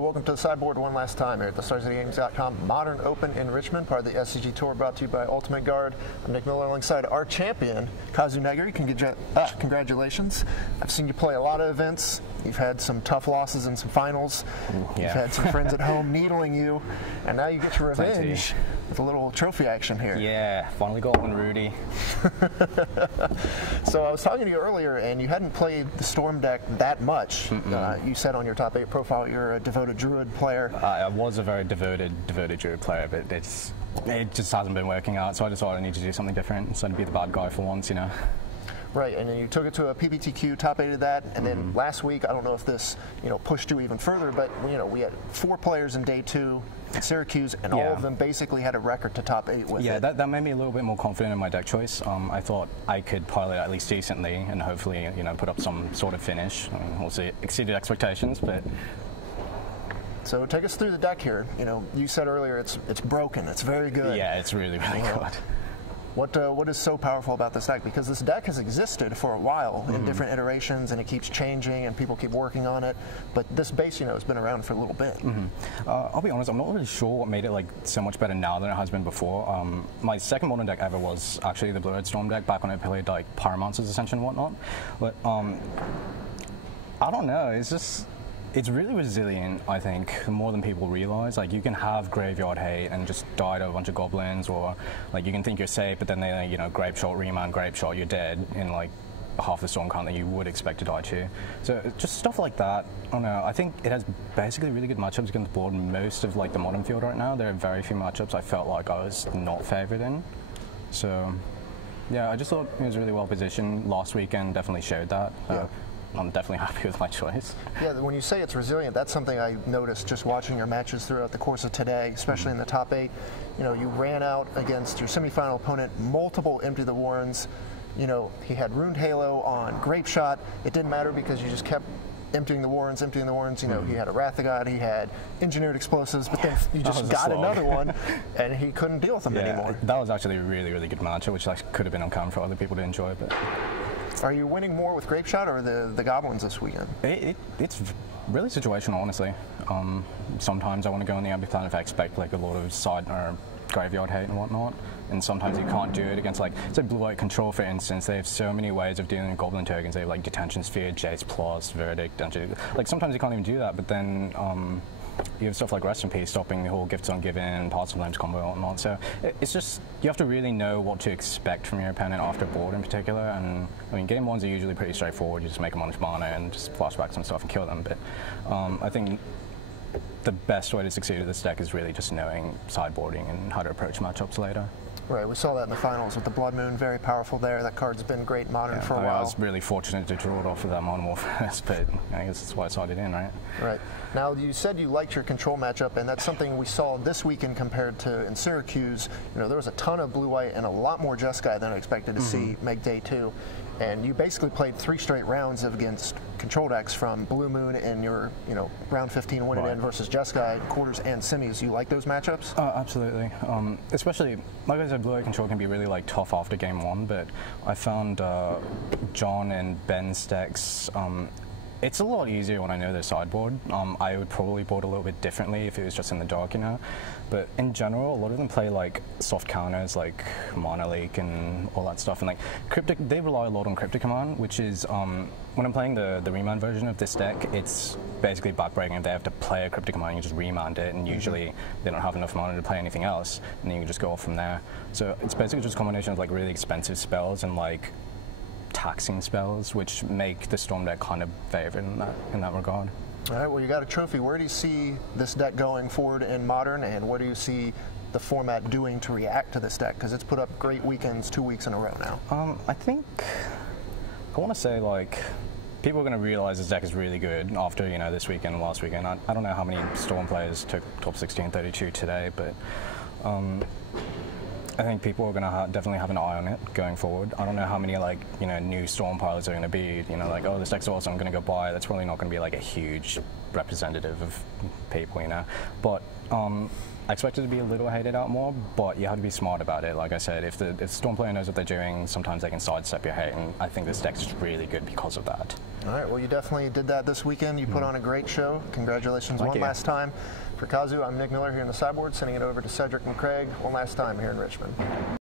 welcome to the sideboard one last time here at the StarsCityGames.com Modern Open in Richmond, part of the SCG Tour, brought to you by Ultimate Guard. I'm Nick Miller alongside our champion, Kazu Negri. Congratulations. I've seen you play a lot of events. You've had some tough losses in some finals. Yeah. You've had some friends at home needling you, and now you get your revenge with a little trophy action here. Yeah, finally got one, Rudy. So I was talking to you earlier, and you hadn't played the Storm deck that much. You said on your top 8 profile you're a devoted Druid player. I was a very devoted Druid player, but it just hasn't been working out, so I decided I need to do something different, so I'd be the bad guy for once, you know. Right, and then you took it to a PBTQ, top 8 of that, and then last week, I don't know if this, pushed you even further, but we had 4 players in day 2 in Syracuse, and all of them basically had a record to top 8 with it. Yeah, that made me a little bit more confident in my deck choice. I thought I could pilot at least decently, and hopefully, put up some sort of finish. Also exceeded expectations, but. So take us through the deck here. You said earlier it's broken. It's very good. Yeah, it's really good. What is so powerful about this deck? Because this deck has existed for a while in different iterations, and it keeps changing, and people keep working on it. But this base, has been around for a little bit. I'll be honest, I'm not really sure what made it so much better now than it has been before. My second modern deck ever was actually the Blue-Red Storm deck, back when I played Pyromancer's Ascension and whatnot. But I don't know. It's really resilient, I think, more than people realize. You can have graveyard hate and just die to a bunch of goblins, or you can think you're safe, but then they, grape shot, remand, grape shot, you're dead in half the storm count that you would expect to die to. So just stuff like that. I don't know. I think it has basically really good matchups against the board. Most of the modern field right now, there are very few matchups I felt like I was not favored in. So yeah, I just thought it was really well positioned. Last weekend definitely showed that. I'm definitely happy with my choice. Yeah, when you say it's resilient, that's something I noticed just watching your matches throughout the course of today, especially in the top 8. You ran out against your semifinal opponent, multiple Empty the Warrens. He had Runed Halo on Grape Shot. It didn't matter because you just kept emptying the Warrens. He had a Wrath of God, he had Engineered Explosives, but then you just got another one, and he couldn't deal with them anymore. That was actually a really, really good matchup, which could have been on camera for other people to enjoy. But are you winning more with Grape Shot or the Goblins this weekend? It's really situational, honestly. Sometimes I want to go on the Ambiplan if I expect a lot of side or graveyard hate and whatnot, and sometimes you can't do it against say Blue-White Control, for instance. They have so many ways of dealing with Goblin tokens. They have Detention Sphere, Jace Plus, Verdict, sometimes you can't even do that, but then you have stuff like Rest in Peace stopping the whole Gifts on Given, Parts of Limbs combo and whatnot. So it's just, you have to really know what to expect from your opponent after board in particular. And I mean, game 1s are usually pretty straightforward. You just make them on mana and just flashback some stuff and kill them. But I think the best way to succeed with this deck is really just knowing sideboarding and how to approach matchups later. Right, we saw that in the finals with the Blood Moon, very powerful there. That card's been great Modern for a while. I was really fortunate to draw it off of that Modern Warfare, but I guess that's why I sided in, right? Right. Now, you said you liked your control matchup, and that's something we saw this weekend compared to in Syracuse. There was a ton of Blue-White and a lot more Jeskai than I expected to see make day 2. And you basically played 3 straight rounds against control decks from Blue Moon and your, round 15 win it in versus Jeskai, quarters and semis. You like those matchups? Absolutely. Especially, like I said, Blue-White Control can be really tough after game 1, but I found John and Ben's decks, it's a lot easier when I know their sideboard. I would probably board a little bit differently if it was just in the dark, But in general, a lot of them play soft counters like Mana Leak and all that stuff. And Cryptic, they rely a lot on Cryptic Command, which is, when I'm playing the remand version of this deck, it's basically backbreaking. If they have to play a Cryptic Command, you just remand it, and usually they don't have enough mana to play anything else, and then you can just go off from there. So it's basically just a combination of really expensive spells and taxing spells, which make the Storm deck kind of favored in that regard. All right, well, you got a trophy. Where do you see this deck going forward in Modern, and what do you see the format doing to react to this deck? Because it's put up great weekends 2 weeks in a row now. I think, I want to say people are going to realize this deck is really good after this weekend and last weekend. I don't know how many Storm players took top 16, 32 today, but I think people are going to definitely have an eye on it going forward. I don't know how many new Storm pilots are going to be. Oh, this deck's awesome, I'm going to go buy it. That's probably not going to be a huge representative of people, But I expect it to be a little hated out more, but you have to be smart about it. Like I said, if the Storm player knows what they're doing, sometimes they can sidestep your hate, and I think this deck's just really good because of that. All right, well, you definitely did that this weekend. You put on a great show. Congratulations Thank one you. last time. For Kazu, I'm Nick Miller here in the sideboard, sending it over to Cedric and Craig one last time here in Richmond.